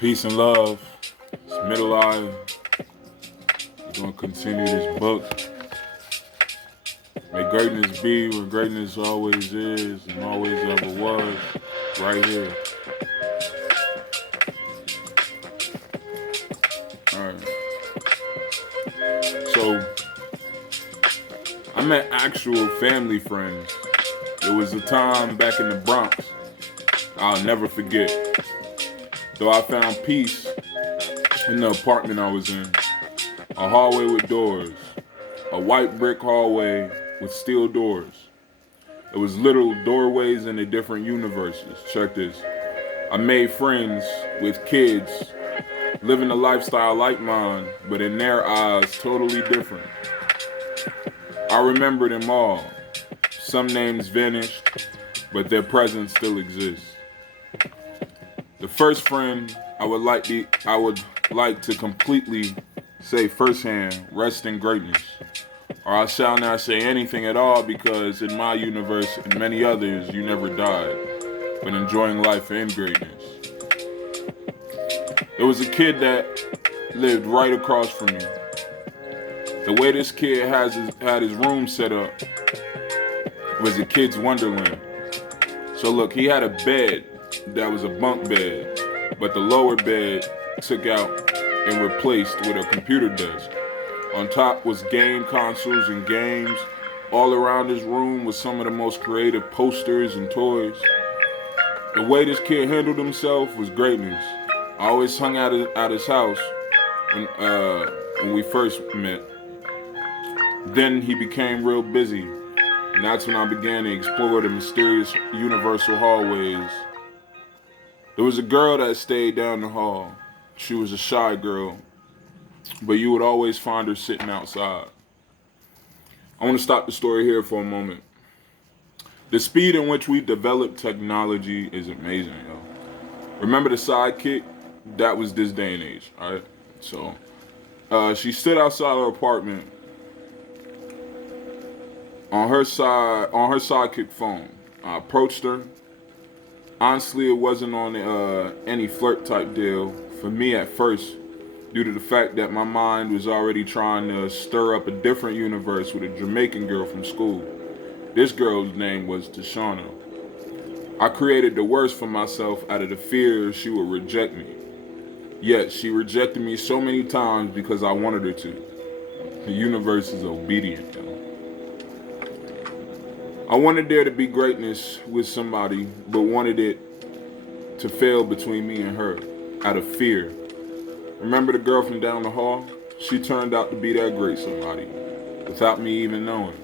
Peace and love. It's Middle Eye. We're going to continue this book. May greatness be where greatness always is and always ever was. Right here. Alright. So, I met actual family friends. It was a time back in the Bronx I'll never forget. Though I found peace in the apartment I was in. A hallway with doors. A white brick hallway with steel doors. It was literal doorways into different universes. Check this. I made friends with kids living a lifestyle like mine, but in their eyes, totally different. I remember them all. Some names vanished, but their presence still exists. The first friend I would like to completely say firsthand, rest in greatness. Or I shall not say anything at all because in my universe and many others, you never died, but enjoying life in greatness. There was a kid that lived right across from me. The way this kid had his room set up was a kid's wonderland. So look, he had a bed that was a bunk bed, but the lower bed took out and replaced with a computer desk. On top was game consoles and games. All around his room was some of the most creative posters and toys. The way this kid handled himself was greatness. I always hung out at his house when we first met. Then he became real busy. And that's when I began to explore the mysterious universal hallways. There was a girl that stayed down the hall. She was a shy girl, but you would always find her sitting outside. I want to stop the story here for a moment. The speed in which we develop technology is amazing, yo. Remember the sidekick? That was this day and age, alright? So, she stood outside her apartment on her sidekick phone. I approached her. Honestly, it wasn't on any flirt type deal for me at first, due to the fact that my mind was already trying to stir up a different universe with a Jamaican girl from school. This girl's name was Tashana. I created the worst for myself out of the fear she would reject me. Yet she rejected me so many times because I wanted her to. The universe is obedient, yo. I wanted there to be greatness with somebody, but wanted it to fail between me and her, out of fear. Remember the girl from down the hall? She turned out to be that great somebody, without me even knowing.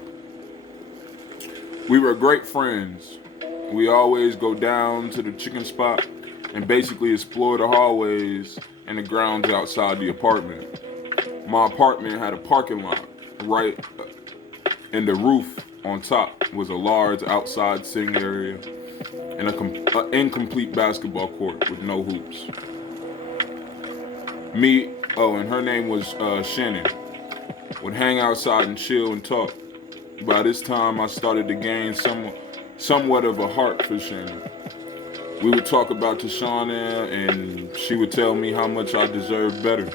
We were great friends. We always go down to the chicken spot and basically explore the hallways and the grounds outside the apartment. My apartment had a parking lot, right, and the roof on top was a large outside sitting area and an incomplete basketball court with no hoops. And her name was Shannon, would hang outside and chill and talk. By this time, I started to gain somewhat of a heart for Shannon. We would talk about Tashana, and she would tell me how much I deserved better.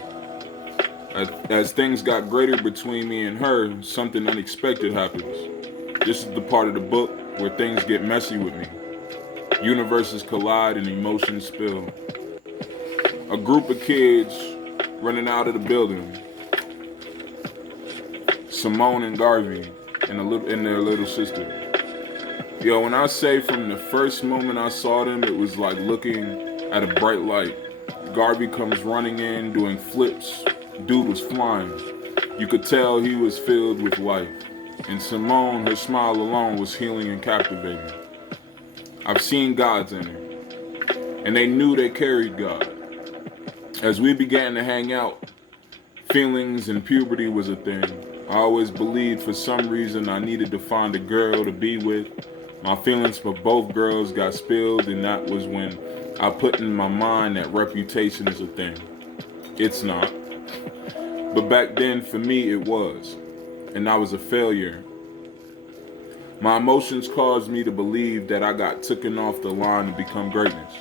As things got greater between me and her, something unexpected happens. This is the part of the book where things get messy with me. Universes collide and emotions spill. A group of kids running out of the building. Simone and Garvey and their little sister. Yo, when I say from the first moment I saw them, it was like looking at a bright light. Garvey comes running in, doing flips. Dude was flying. You could tell he was filled with life. And Simone, her smile alone was healing and captivating. I've seen gods in her. And they knew they carried God. As we began to hang out, feelings and puberty was a thing. I always believed for some reason I needed to find a girl to be with. My feelings for both girls got spilled, and that was when I put in my mind that reputation is a thing. It's not. But back then, for me, it was. And I was a failure. My emotions caused me to believe that I got taken off the line to become greatness.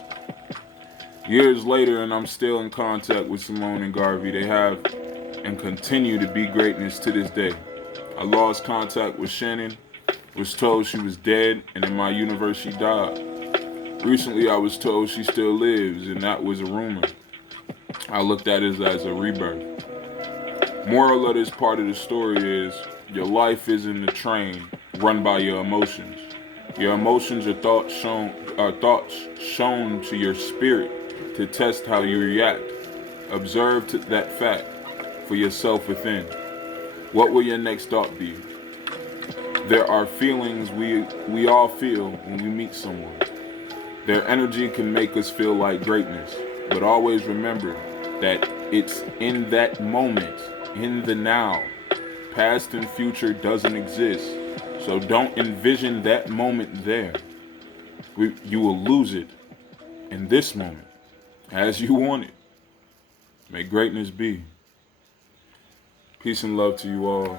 Years later, and I'm still in contact with Simone and Garvey. They have and continue to be greatness to this day. I lost contact with Shannon, was told she was dead, and in my universe she died. Recently, I was told she still lives, and that was a rumor. I looked at it as a rebirth. Moral of this part of the story is your life isn't a train run by your emotions. Your emotions are thoughts shown to your spirit to test how you react. Observe that fact for yourself within. What will your next thought be? There are feelings we all feel when we meet someone. Their energy can make us feel like greatness, but always remember that it's in that moment, in the now. Past and future doesn't exist, so don't envision that moment there. You will lose it in this moment, as you want it. May greatness be. Peace and love to you all.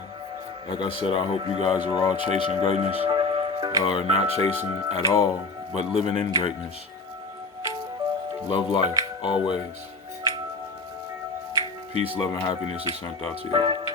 Like I said, I hope you guys are all chasing greatness, or not chasing at all, but living in greatness. Love life, always. Peace, love, and happiness is sent out to you.